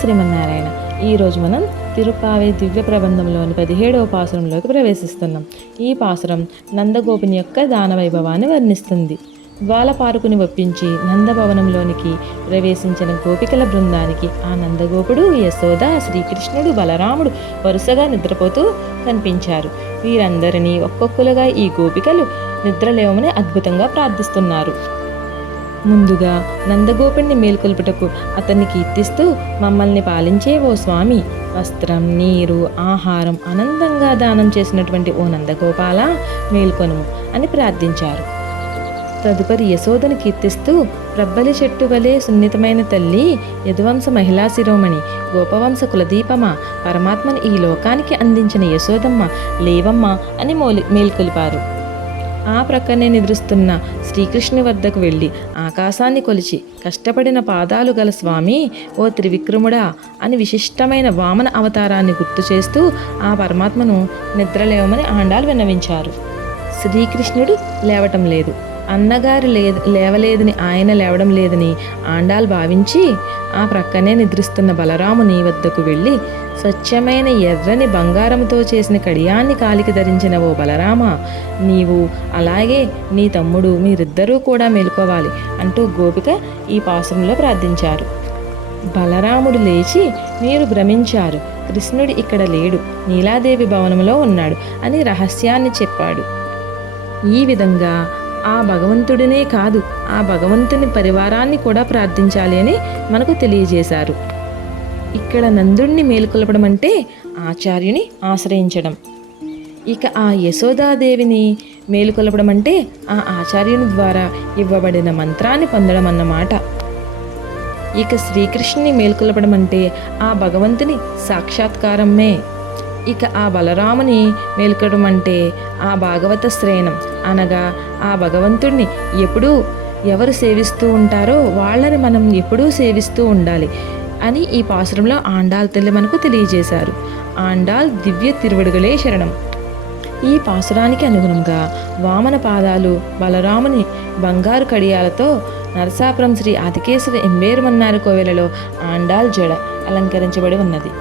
శ్రీమన్నారాయణ. ఈరోజు మనం తిరుప్పావై దివ్య ప్రబంధంలోని 17వ పాసురంలోకి ప్రవేశిస్తున్నాం. ఈ పాసురం నందగోపుని యొక్క దానవైభవాన్ని వర్ణిస్తుంది. ద్వాలపారుకుని ఒప్పించి నందభవనంలోనికి ప్రవేశించిన గోపికల బృందానికి ఆ నందగోపుడు, యశోద, శ్రీకృష్ణుడు, బలరాముడు వరుసగా నిద్రపోతూ కనిపించారు. వీరందరినీ ఒక్కొక్కలుగా ఈ గోపికలు నిద్రలేవమని అద్భుతంగా ప్రార్థిస్తున్నారు. ముందుగా నందగోపుణ్ణి మేల్కొల్పుటకు అతన్ని కీర్తిస్తూ, మమ్మల్ని పాలించే ఓ స్వామి, వస్త్రం, నీరు, ఆహారం అనంతంగా దానం చేసినటువంటి ఓ నందగోపాల మేల్కొనుము అని ప్రార్థించారు. తదుపరి యశోదను కీర్తిస్తూ, ప్రబ్బలి చెట్టు వలె సున్నితమైన తల్లి, యదువంశ మహిళా శిరోమణి, గోపవంశ కులదీపమా, పరమాత్మను ఈ లోకానికి అందించిన యశోదమ్మ లేవమ్మ అని మేల్కొలిపారు. ఆ ప్రక్కనే నిద్రిస్తున్న శ్రీకృష్ణుని వద్దకు వెళ్ళి ఆకాశాన్ని కొలిచి, కష్టపడిన పాదాలు గల స్వామి, ఓ త్రివిక్రముడా అని విశిష్టమైన వామన అవతారాన్ని గుర్తు చేస్తూ ఆ పరమాత్మను నిద్రలేవమని ఆండాల్ విన్నవించారు. శ్రీకృష్ణుడు లేవటం లేదు, అన్నగారు లేవలేదని ఆయన లేవడం లేదని ఆండాల్ భావించి ఆ ప్రక్కనే నిద్రిస్తున్న బలరాముని వద్దకు వెళ్ళి, స్వచ్ఛమైన ఎర్రని బంగారంతో చేసిన కడియాన్ని కాలికి ధరించిన ఓ బలరామ, నీవు అలాగే నీ తమ్ముడు మీరిద్దరూ కూడా మేలుకోవాలి అంటూ గోపిక ఈ పాసురంలో ప్రార్థించారు. బలరాముడు లేచి, మీరు భ్రమించారు, కృష్ణుడు ఇక్కడ లేడు, నీలాదేవి భవనంలో ఉన్నాడు అని రహస్యాన్ని చెప్పాడు. ఈ విధంగా ఆ భగవంతుడినే కాదు, ఆ భగవంతుని పరివారాన్ని కూడా ప్రార్థించాలి అని మనకు తెలియజేశారు. ఇక్కడ నందుణ్ణి మేలుకొల్పడం అంటే ఆచార్యుని ఆశ్రయించడం. ఇక ఆ యశోదాదేవిని మేలుకొల్పడం అంటే ఆ ఆచార్యుని ద్వారా ఇవ్వబడిన మంత్రాన్ని పొందడం అన్నమాట. ఇక శ్రీకృష్ణుని మేలుకొల్పడం అంటే ఆ భగవంతుని సాక్షాత్కారమే. ఇక ఆ బలరాముని మేలుకోవడం అంటే ఆ భాగవత శ్రేణం, అనగా ఆ భగవంతుడిని ఎప్పుడూ ఎవరు సేవిస్తూ ఉంటారో వాళ్ళని మనం ఎప్పుడూ సేవిస్తూ ఉండాలి అని ఈ పాసురంలో ఆండాల్ తల్లి మనకు తెలియజేశారు. ఆండాల్ దివ్య తిరువడుగలే శరణం. ఈ పాసురానికి అనుగుణంగా వామన పాదాలు బలరాముని బంగారు కడియాలతో నరసాపురం శ్రీ ఆదికేశవ ఎంబేరుమన్నారు కోవెలలో ఆండాల్ జడ అలంకరించబడి ఉన్నది.